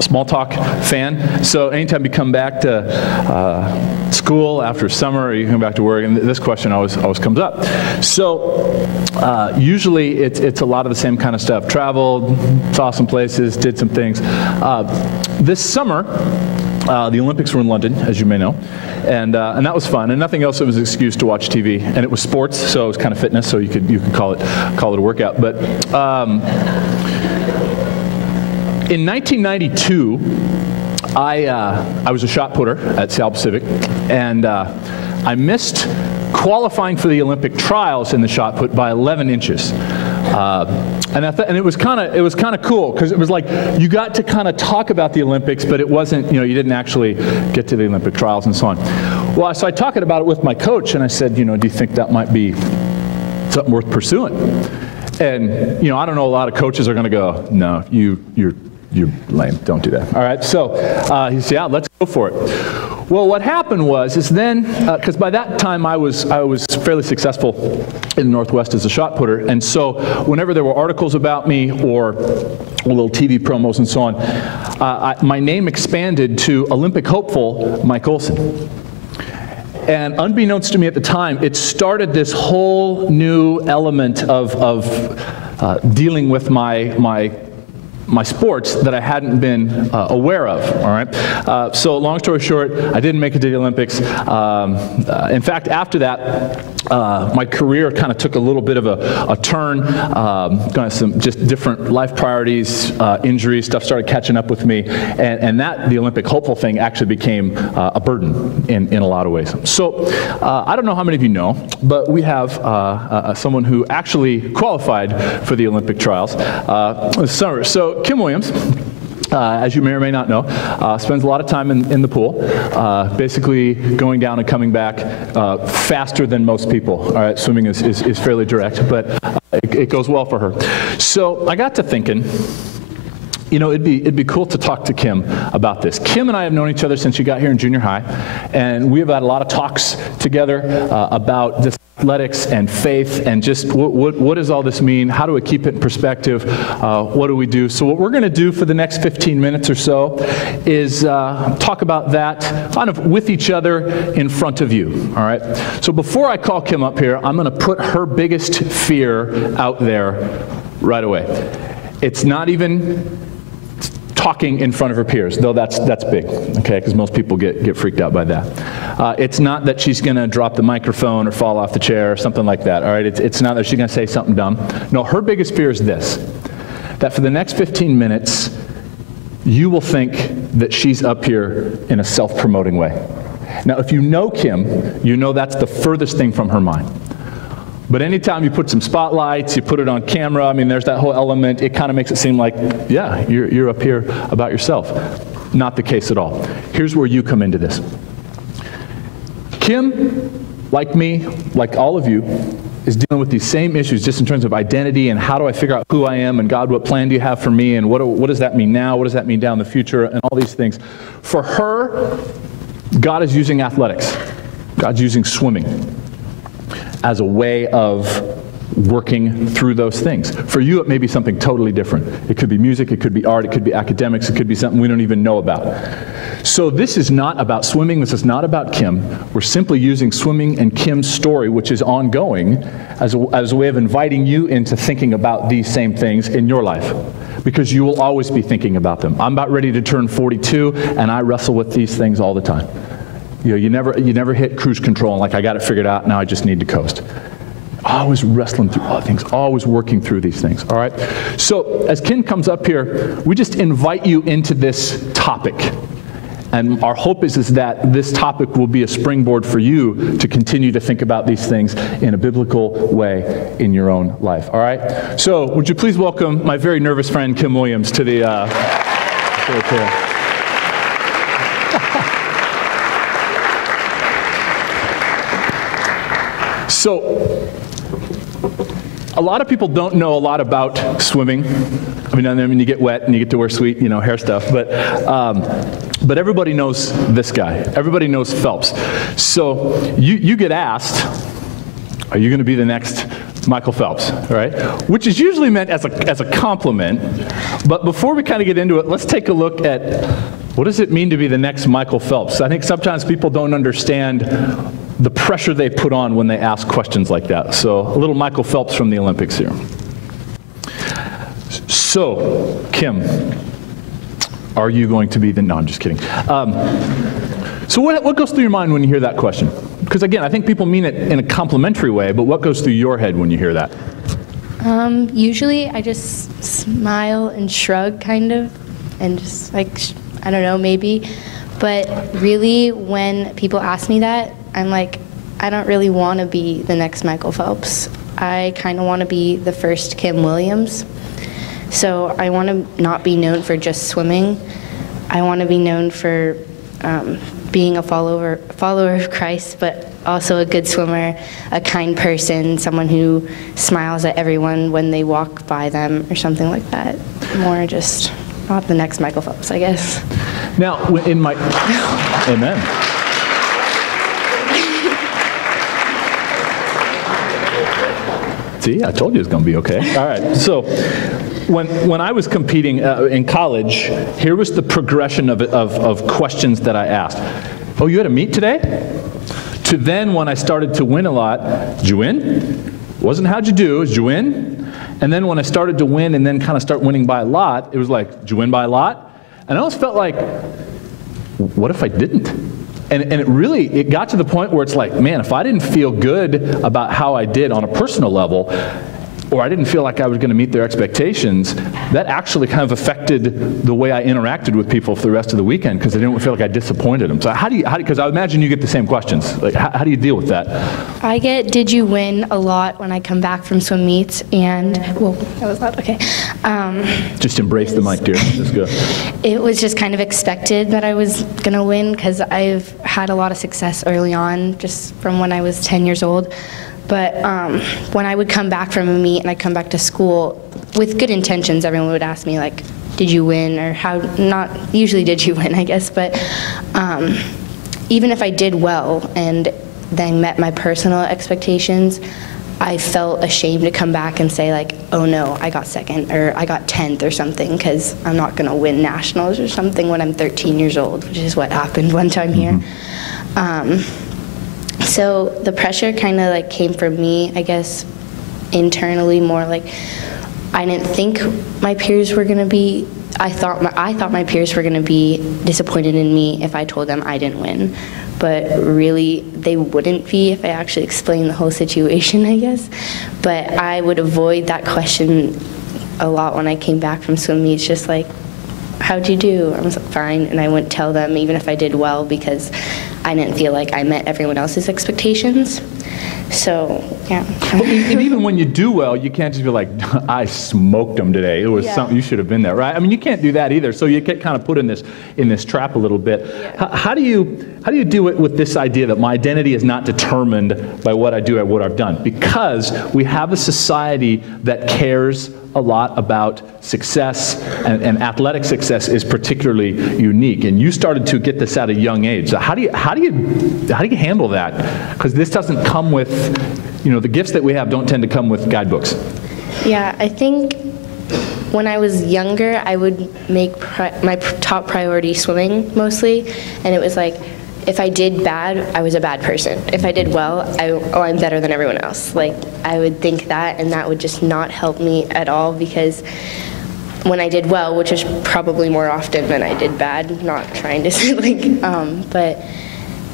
small talk fan. So anytime you come back to school after summer, or you come back to work, and this question always comes up. So usually it's a lot of the same kind of stuff. Traveled, saw some places, did some things. This summer, the Olympics were in London, as you may know, and that was fun. And nothing else, it was an excuse to watch TV. And it was sports, so it was kind of fitness, so you could call it a workout. But in 1992, I was a shot putter at South Pacific, and I missed qualifying for the Olympic trials in the shot put by 11 inches. And it was kind of cool, because it was like you got to kind of talk about the Olympics, but it wasn't, you didn't actually get to the Olympic trials and so on. Well, so I talked about it with my coach, and I said, do you think that might be something worth pursuing? And I don't know, a lot of coaches are going to go, no, you're lame, don't do that. All right, so he said, yeah, let's go for it. Well, what happened was then, because by that time I was fairly successful in the Northwest as a shot putter, and so whenever there were articles about me or little TV promos and so on, my name expanded to Olympic hopeful Mike Olson. And unbeknownst to me at the time, it started this whole new element of dealing with my sports that I hadn't been aware of, all right? So long story short, I didn't make it to the Olympics. In fact, after that, my career kind of took a little bit of a turn. Got some just different life priorities, injuries, stuff started catching up with me, and the Olympic hopeful thing actually became a burden in a lot of ways. So I don't know how many of you know, but we have someone who actually qualified for the Olympic trials this summer. So Kim Williams, as you may or may not know, spends a lot of time in the pool, basically going down and coming back faster than most people. All right, swimming is fairly direct, but it goes well for her. So I got to thinking, it'd be cool to talk to Kim about this. Kim and I have known each other since she got here in junior high, and we have had a lot of talks together about this athletics and faith and just what does all this mean? How do we keep it in perspective? What do we do? So what we're going to do for the next 15 minutes or so is talk about that kind of with each other in front of you, all right? So before I call Kim up here, I'm going to put her biggest fear out there right away. It's not even talking in front of her peers, though that's big, okay, because most people get freaked out by that. It's not that she's going to drop the microphone or fall off the chair or something like that, all right? It's not that she's going to say something dumb. No, her biggest fear is this, that for the next 15 minutes, you will think that she's up here in a self-promoting way. Now, if you know Kim, you know that's the furthest thing from her mind. But anytime you put some spotlights, you put it on camera, I mean, there's that whole element, it kind of makes it seem like, yeah, you're up here about yourself. Not the case at all. Here's where you come into this. Kim, like me, like all of you, is dealing with these same issues just in terms of identity and how do I figure out who I am, and God, what plan do you have for me, and what does that mean now, what does that mean down the future, and all these things. For her, God is using athletics. God's using swimming as a way of working through those things. For you, it may be something totally different. It could be music, it could be art, it could be academics, it could be something we don't even know about. So this is not about swimming, this is not about Kim. We're simply using swimming and Kim's story, which is ongoing, as a way of inviting you into thinking about these same things in your life. Because you will always be thinking about them. I'm about ready to turn 42, and I wrestle with these things all the time. You never hit cruise control and like, I got it figured out, now I just need to coast. Always wrestling through all things, always working through these things, all right? So as Kim comes up here, we just invite you into this topic. And our hope is that this topic will be a springboard for you to continue to think about these things in a biblical way in your own life, all right? So would you please welcome my very nervous friend, Kim Williams, to the chair. So, a lot of people don't know a lot about swimming. I mean, you get wet and you get to wear sweet, hair stuff. But everybody knows this guy. Everybody knows Phelps. So you get asked, are you going to be the next Michael Phelps, right? Which is usually meant as a compliment. But before we kind of get into it, let's take a look at what does it mean to be the next Michael Phelps. I think sometimes people don't understand the pressure they put on when they ask questions like that. So a little Michael Phelps from the Olympics here. So, Kim, are you going to be the, no, I'm just kidding. So what goes through your mind when you hear that question? Because again, I think people mean it in a complimentary way, but what goes through your head when you hear that? Usually I just smile and shrug, kind of, and just like, I don't know, maybe. But really, when people ask me that, I'm like, I don't really want to be the next Michael Phelps. I kind of want to be the first Kim Williams. So I want to not be known for just swimming. I want to be known for being a follower of Christ, but also a good swimmer, a kind person, someone who smiles at everyone when they walk by them or something like that. More just not the next Michael Phelps, I guess. Now, in my, amen. See, I told you it was going to be okay. All right, so when I was competing in college, here was the progression of questions that I asked. Oh, you had a meet today? To then, when I started to win a lot, did you win? Wasn't how'd you do, did you win? And then when I started to win and then kind of start winning by a lot, it was like, did you win by a lot? And I always felt like, what if I didn't? And it got to the point where it's like, man, if I didn't feel good about how I did on a personal level, or I didn't feel like I was going to meet their expectations, that actually kind of affected the way I interacted with people for the rest of the weekend, because I didn't feel like I disappointed them. So because I imagine you get the same questions. Like, how do you deal with that? I get, did you win a lot when I come back from swim meets, and, well, that was loud, okay. Just embrace the mic, dear. Let's go. It was just kind of expected that I was going to win, because I've had a lot of success early on, just from when I was 10 years old. But when I would come back from a meet and I'd come back to school, with good intentions, everyone would ask me, like, did you win? Or how, not usually did you win, I guess. But even if I did well and then met my personal expectations, I felt ashamed to come back and say, like, oh no, I got second, or I got 10th or something, because I'm not going to win nationals or something when I'm 13 years old, which is what happened one time here. So the pressure kind of like came from me, I guess, internally more. Like, I didn't think my peers were going to be, I thought my peers were going to be disappointed in me if I told them I didn't win. But really, they wouldn't be if I actually explained the whole situation, I guess. But I would avoid that question a lot when I came back from swim meets, just like, how'd you do? I was like, fine, and I wouldn't tell them even if I did well, because I didn't feel like I met everyone else's expectations. So, yeah. And even when you do well, you can't just be like, I smoked them today. It was something, you should have been there, right? I mean, you can't do that either. So you get kind of put in this trap a little bit. Yeah. How do you deal with this idea that my identity is not determined by what I do or what I've done? Because we have a society that cares a lot about success, and athletic success is particularly unique. And you started to get this at a young age. So how do you handle that? Because this doesn't come with, the gifts that we have don't tend to come with guidebooks. Yeah, I think when I was younger, I would make my top priority swimming mostly, and it was like, if I did bad, I was a bad person. If I did well, I'm better than everyone else. Like, I would think that, and that would just not help me at all, because when I did well, which is probably more often than I did bad, not trying to but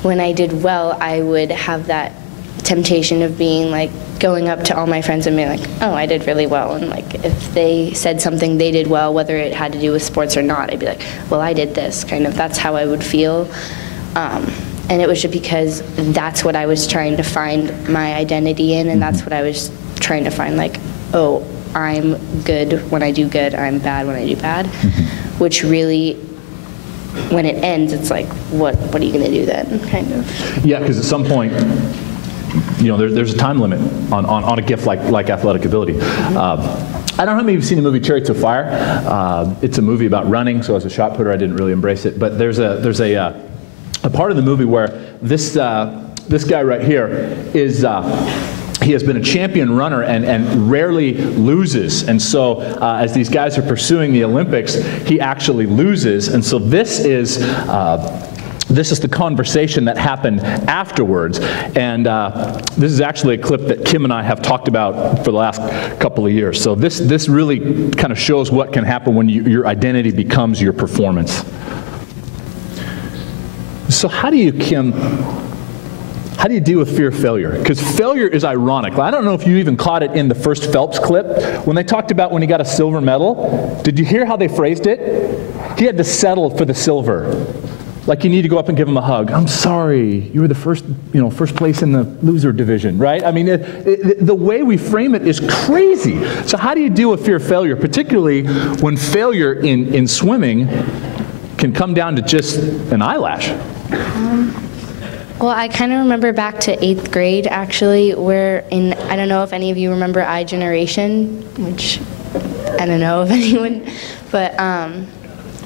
when I did well, I would have that temptation of being like, going up to all my friends and being like, oh, I did really well. And like, if they said something they did well, whether it had to do with sports or not, I'd be like, well, I did this, kind of. That's how I would feel. And it was just because that's what I was trying to find my identity in, and that's what I was trying to find, like, oh, I'm good when I do good, I'm bad when I do bad, which really, when it ends, it's like, what are you going to do then, kind of? Yeah, because at some point, there's a time limit on a gift like athletic ability. I don't know how many of you have seen the movie Chariots of Fire. It's a movie about running, so as a shot putter, I didn't really embrace it, but there's a part of the movie where this guy right here is he has been a champion runner and rarely loses. And so as these guys are pursuing the Olympics, he actually loses. And so this is the conversation that happened afterwards. And this is actually a clip that Kim and I have talked about for the last couple of years. So this really kind of shows what can happen when your identity becomes your performance. So how do you, Kim, how do you deal with fear of failure? Because failure is ironic. I don't know if you even caught it in the first Phelps clip. When they talked about when he got a silver medal, did you hear how they phrased it? He had to settle for the silver. Like you need to go up and give him a hug. I'm sorry, you were the first place in the loser division, right? I mean, the way we frame it is crazy. So how do you deal with fear of failure, particularly when failure in swimming can come down to just an eyelash? Well, I kind of remember back to 8th grade, actually, where I don't know if any of you remember iGeneration, which I don't know if anyone, but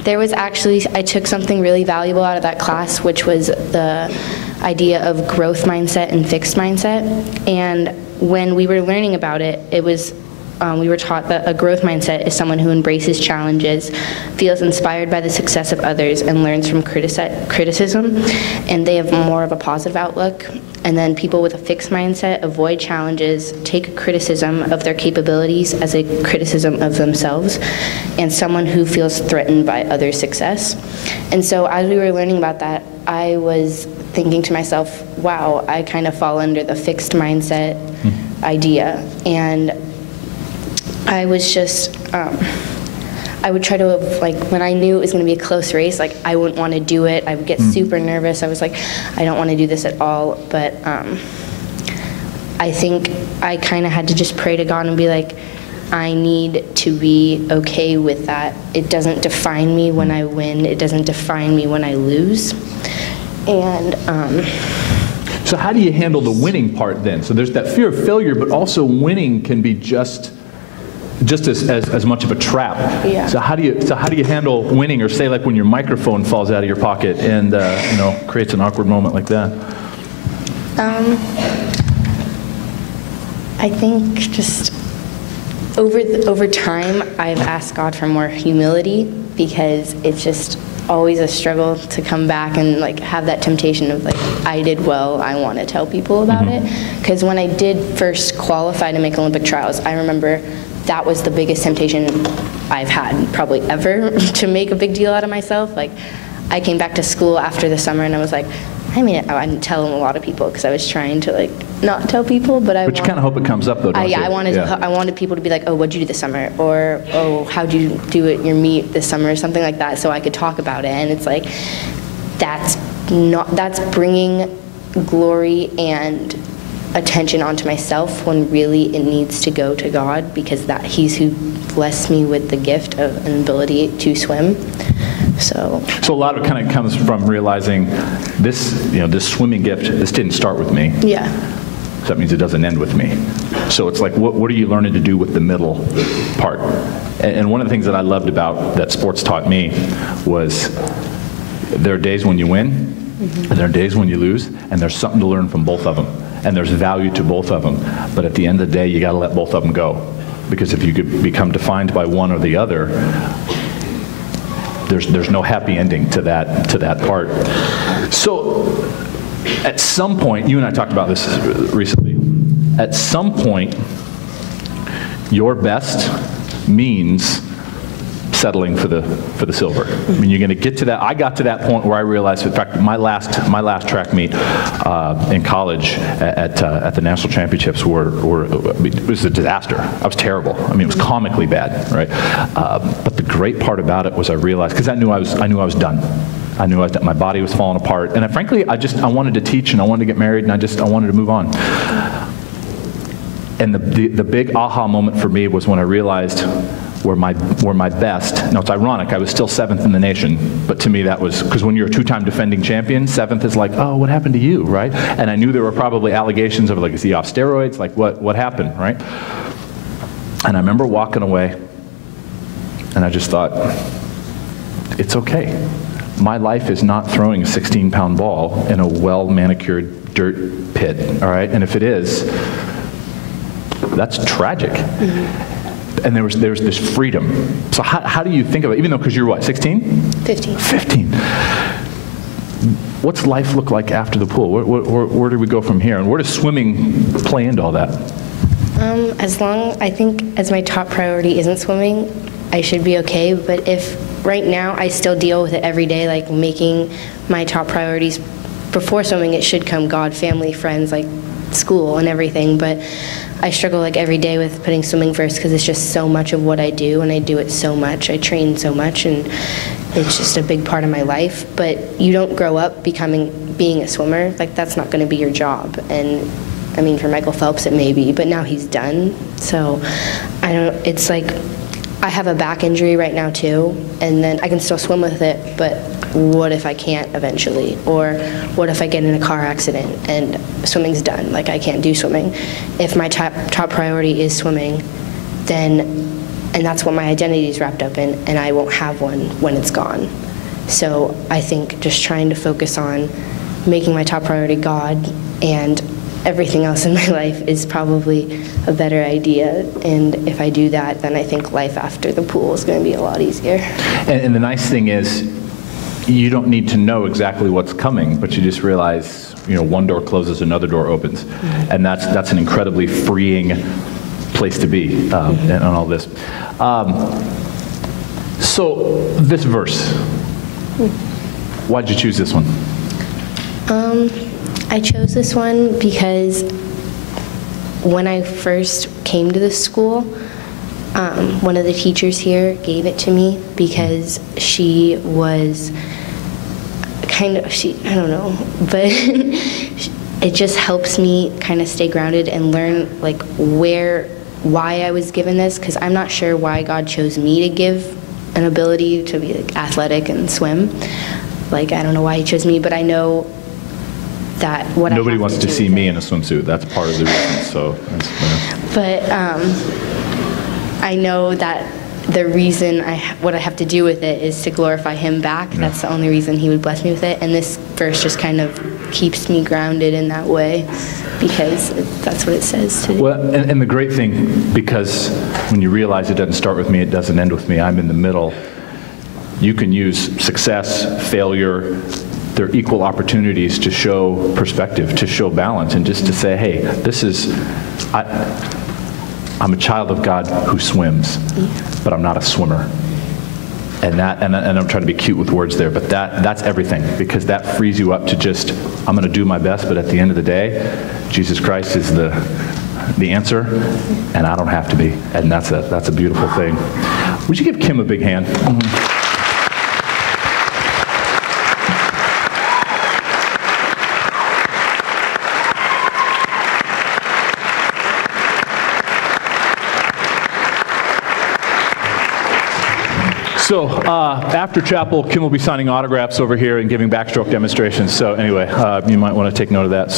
there was actually, I took something really valuable out of that class, which was the idea of growth mindset and fixed mindset. And when we were learning about it, it was we were taught that a growth mindset is someone who embraces challenges, feels inspired by the success of others, and learns from criticism, and they have more of a positive outlook. And then people with a fixed mindset avoid challenges, take criticism of their capabilities as a criticism of themselves, and someone who feels threatened by others' success. And so as we were learning about that, I was thinking to myself, wow, I kind of fall under the fixed mindset idea. And I was just, I would try to, like, when I knew it was going to be a close race, like, I wouldn't want to do it. I would get super nervous. I was like, I don't want to do this at all. But I think I kind of had to just pray to God and be like, I need to be okay with that. It doesn't define me when I win. It doesn't define me when I lose. And so how do you handle the winning part then? So there's that fear of failure, but also winning can be just as much of a trap. Yeah. So how do you handle winning, or say like when your microphone falls out of your pocket and creates an awkward moment like that? I think just over time I've asked God for more humility, because it's just always a struggle to come back and like have that temptation of like, I did well, I want to tell people about it. Because when I did first qualify to make Olympic trials, I remember that was the biggest temptation I've had probably ever, to make a big deal out of myself. Like, I came back to school after the summer and I was like, I didn't tell a lot of people because I was trying to like not tell people, but you kind of hope it comes up though, don't you? I wanted people to be like, oh, what'd you do this summer? Or, oh, how'd you do at your meet this summer? Or something like that, so I could talk about it. And it's like, that's bringing glory and attention onto myself when really it needs to go to God, because He's who blessed me with the gift of an ability to swim. So a lot of it kind of comes from realizing this swimming gift, this didn't start with me. Yeah. So that means it doesn't end with me. So it's like, what are you learning to do with the middle part? And one of the things that I loved about that sports taught me was there are days when you win, and there are days when you lose, and there's something to learn from both of them. And there's value to both of them. But at the end of the day, you got to let both of them go. Because if you could become defined by one or the other, there's no happy ending to that part. So at some point, you and I talked about this recently, at some point, your best means settling for the silver. I mean, you're going to get to that. I got to that point where I realized, in fact, my last track meet in college at the national championships it was a disaster. I was terrible. I mean, it was comically bad, right? But the great part about it was I realized, because I knew I was done. I knew that my body was falling apart, and frankly, I wanted to teach and I wanted to get married and I wanted to move on. And the big aha moment for me was when I realized where my best. Now it's ironic, I was still 7th in the nation, but to me that was, because when you're a 2-time defending champion, 7th is like, oh, what happened to you, right? And I knew there were probably allegations of like, is he off steroids? Like what happened, right? And I remember walking away and I just thought, it's okay. My life is not throwing a 16-pound ball in a well-manicured dirt pit, all right? And if it is, That's tragic. And there's this freedom. So how do you think of it? Even though, because you're what, 16? 15. 15. What's life look like after the pool? Where do we go from here? And where does swimming play into all that? I think as my top priority isn't swimming, I should be okay. But if right now I still deal with it every day, like making my top priorities before swimming, it should come God, family, friends, like school and everything. But I struggle like every day with putting swimming first because it's just so much of what I do, and I do it so much. I train so much, and it's just a big part of my life. But you don't grow up being a swimmer. Like, that's not going to be your job. And I mean, for Michael Phelps it may be, but now he's done. So it's like I have a back injury right now too, and then I can still swim with it, but what if I can't eventually? Or what if I get in a car accident and swimming's done? Like, I can't do swimming. If my top priority is swimming, and that's what my identity is wrapped up in, and I won't have one when it's gone. So I think just trying to focus on making my top priority God, and everything else in my life is probably a better idea. And if I do that, then I think life after the pool is going to be a lot easier. And the nice thing is, you don't need to know exactly what's coming, but you just realize, one door closes, another door opens. And that's an incredibly freeing place to be on all this. So this verse, why'd you choose this one? I chose this one because when I first came to this school, one of the teachers here gave it to me because she was I don't know, but it just helps me kind of stay grounded and learn like why I was given this, because I'm not sure why God chose me to give an ability to be like athletic and swim. Like, I don't know why he chose me, but I know that what nobody wants to see me in a swimsuit. That's part of the reason. So, but I know that the reason what I have to do with it is to glorify him back. Yeah. That's the only reason he would bless me with it. And this verse just kind of keeps me grounded in that way, because that's what it says to do. Well, and the great thing, because when you realize it doesn't start with me, it doesn't end with me, I'm in the middle, you can use success, failure, they're equal opportunities to show perspective, to show balance, and just to say, hey, I'm a child of God who swims, but I'm not a swimmer. And I'm trying to be cute with words there, but that's everything, because that frees you up to just, I'm going to do my best, but at the end of the day, Jesus Christ is the answer, and I don't have to be, and that's a beautiful thing. Would you give Kim a big hand? So after chapel, Kim will be signing autographs over here and giving backstroke demonstrations. So anyway, you might want to take note of that.